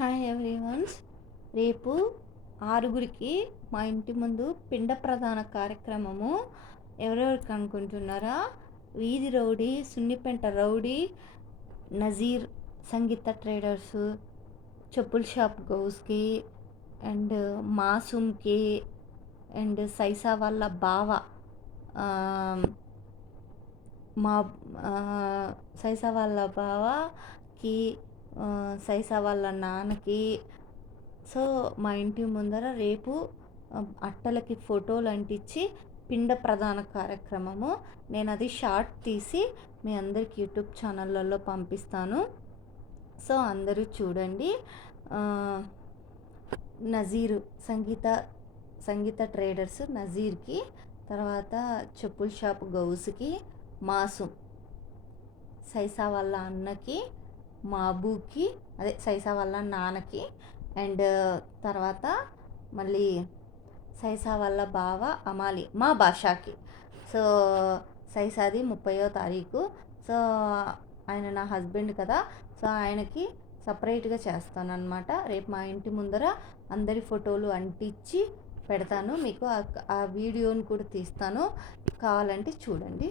Hi everyone's. రేపు ఆరుగురికి మా ఇంటి ముందు పిండ ప్రధాన కార్యక్రమము. ఎవరెవరికి అనుకుంటున్నారా? వీధి రౌడీ, సున్నిపెంట రౌడీ, నజీర్, సంగీత ట్రేడర్స్, చెప్పుల షాప్ గౌస్కి, అండ్ మాసూమ్కి, అండ్ సైసా వాళ్ళ బావ, మా సైసా వాళ్ళ బావకి, సైసా వాళ్ళ నాన్నకి. సో మా ఇంటి ముందర రేపు అట్టలకి ఫోటోలు అంటించి పిండ ప్రధాన కార్యక్రమము. నేను అది షార్ట్ తీసి మీ అందరికి యూట్యూబ్ ఛానళ్ళల్లో పంపిస్తాను. సో అందరూ చూడండి. నజీరు, సంగీత ట్రేడర్స్ నజీర్కి, తర్వాత చెప్పుల షాప్ గౌస్కి, మాసూమ్ సైసా వాళ్ళ అన్నకి, మాబూకి, అదే సైసా వాళ్ళ నాన్నకి, అండ్ తర్వాత మళ్ళీ సైసా వాళ్ళ బావ అమాలి, మా భాషకి. సో సైసాది 30వ తారీఖు. సో ఆయన నా హస్బెండ్ కదా, సో ఆయనకి సపరేట్గా చేస్తానన్నమాట. రేపు మా ఇంటి ముందర అందరి ఫోటోలు అంటించి పెడతాను. మీకు ఆ వీడియోని కూడా తీస్తాను, కావాలంటే చూడండి.